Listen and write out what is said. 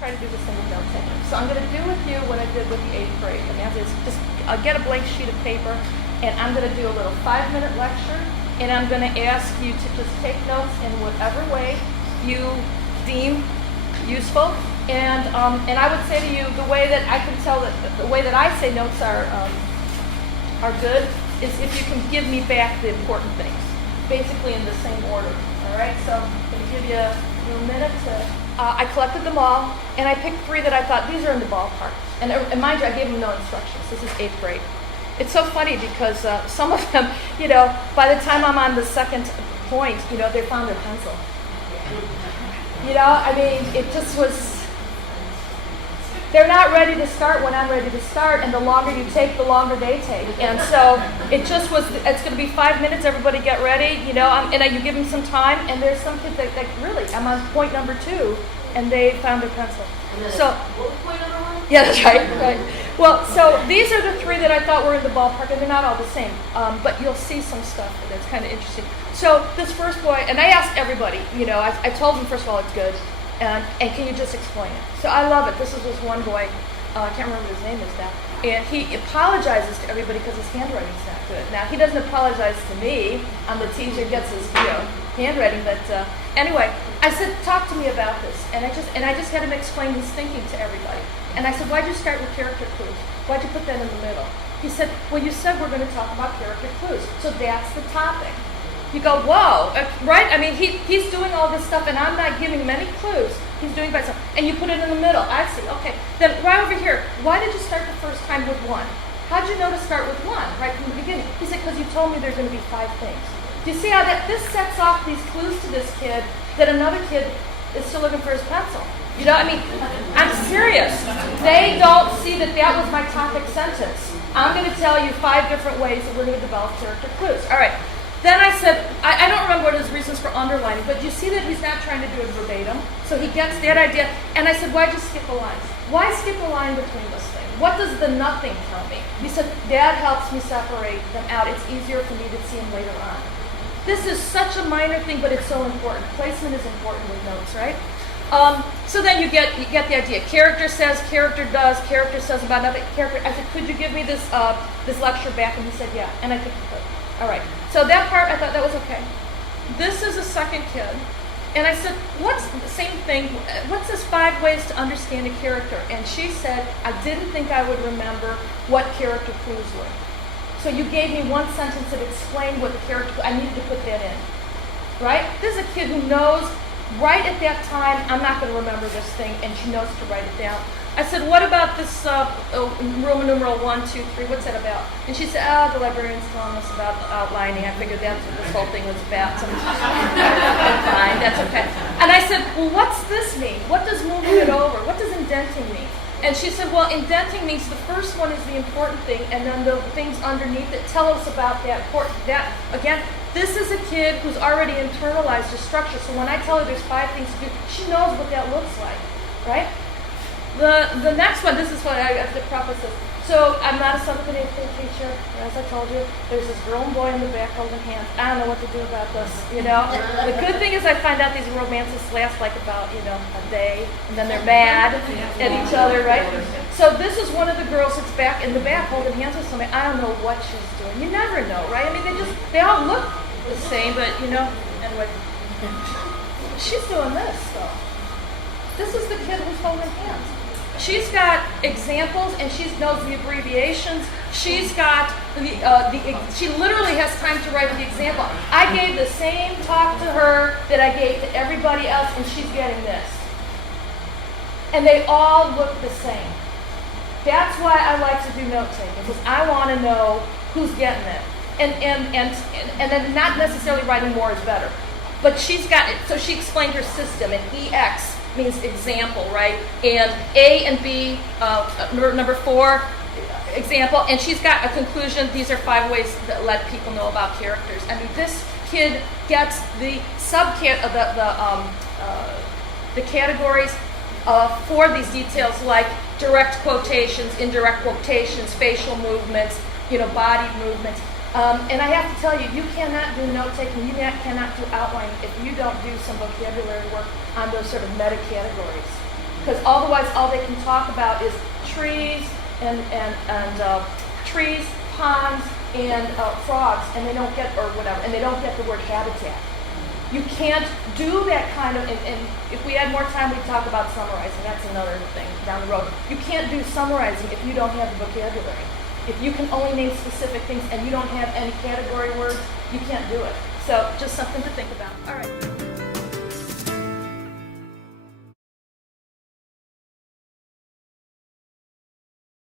try to do this thing with note taking. So I'm going to do with you what I did with the 8th grade. And that is just get a blank sheet of paper, and I'm going to do a little 5-minute lecture, and I'm going to ask you to just take notes in whatever way you deem useful. And I would say to you, the way that I can tell that the way that I say notes are good is if you can give me back the important things, basically in the same order. All right. So I'm going to give you a little minute to. I collected them all, and I picked 3 that I thought, these are in the ballpark. And mind you, I gave them no instructions. This is 8th grade. It's so funny because some of them, by the time I'm on the second point, they found their pencil. I mean, it just was, they're not ready to start when I'm ready to start, and the longer you take, the longer they take. And so it just was, it's going to be 5 minutes, everybody get ready, and you give them some time, and there's some kids that really, I'm on point number 2, and they found their pencil. So, what was point number 1? Yeah, that's right. Well, so these are the 3 that I thought were in the ballpark, and they're not all the same, but you'll see some stuff that's kind of interesting. So this first boy, and I asked everybody, I told them, first of all, it's good. And can you just explain it? So I love it. This is this one boy, I can't remember what his name is now, and he apologizes to everybody because his handwriting's not good. Now, he doesn't apologize to me. I'm the teacher, gets his handwriting, but anyway, I said, talk to me about this. And I just had him explain his thinking to everybody. And I said, why'd you start with character clues? Why'd you put that in the middle? He said, well, you said we're going to talk about character clues, so that's the topic. You go, whoa, right? I mean, he's doing all this stuff, and I'm not giving him any clues. He's doing by himself. And you put it in the middle. I see. Okay. Then right over here, why did you start the first time with 1? How'd you know to start with 1 right from the beginning? He said, because you told me there's going to be 5 things. Do you see how this sets off these clues to this kid that another kid is still looking for his pencil? I'm serious. They don't see that was my topic sentence. I'm going to tell you 5 different ways that we're going to develop character clues. All right. Then I said, I don't remember what his reasons for underlining, but you see that he's not trying to do it verbatim, so he gets that idea. And I said, why'd you skip a line? Why skip a line between this thing? What does the nothing tell me? He said, that helps me separate them out. It's easier for me to see them later on. This is such a minor thing, but it's so important. Placement is important with notes, right? So then you get the idea. Character says, character does, character says about nothing. Character. I said, could you give me this lecture back? And he said, yeah. And I think he could. All right. So that part, I thought that was okay. This is a second kid. And I said, what's the same thing? What's this 5 ways to understand a character? And she said, I didn't think I would remember what character clues were. So you gave me one sentence that explained what the character, I needed to put that in. Right? This is a kid who knows right at that time, I'm not going to remember this thing, and she knows to write it down. I said, what about this Roman numeral 1, 2, 3, what's that about? And she said, the librarian's telling us about the outlining. I figured that's what this whole thing was about. So fine, that's okay. And I said, well, what's this mean? What does moving it over? What does indenting mean? And she said, well, indenting means the first one is the important thing, and then the things underneath it tell us about that important. That, again, this is a kid who's already internalized the structure. So when I tell her there's 5 things to do, she knows what that looks like, right? The next one, this is what I have to preface this. So I'm not a 7th and 8th grade teacher. As I told you, there's this girl and boy in the back holding hands. I don't know what to do about this, The good thing is I find out these romances last like about, a day, and then they're mad at each other, right? So this is one of the girls that's back in the back holding hands with somebody. I don't know what she's doing. You never know, right? I mean, they all look the same, but, anyway. She's doing this, though. This is the kid who's holding hands. She's got examples, and she knows the abbreviations. She's got she literally has time to write the example. I gave the same talk to her that I gave to everybody else, and she's getting this. And they all look the same. That's why I like to do note-taking, because I want to know who's getting it. And then not necessarily writing more is better. But she's got it. So she explained her system, and EX means example, right? And A and B, number 4, example. And she's got a conclusion. These are 5 ways that let people know about characters. I mean, this kid gets the the categories for these details, like direct quotations, indirect quotations, facial movements, body movements. And I have to tell you, you cannot do note-taking, you cannot do outlining if you don't do some vocabulary work on those sort of meta-categories. because otherwise all they can talk about is trees and trees, ponds, and frogs, and they don't get, or whatever, and they don't get the word habitat. You can't do that kind of, and if we had more time, we'd talk about summarizing. That's another thing down the road. You can't do summarizing if you don't have the vocabulary. If you can only name specific things and you don't have any category words, you can't do it. So just something to think about. All right.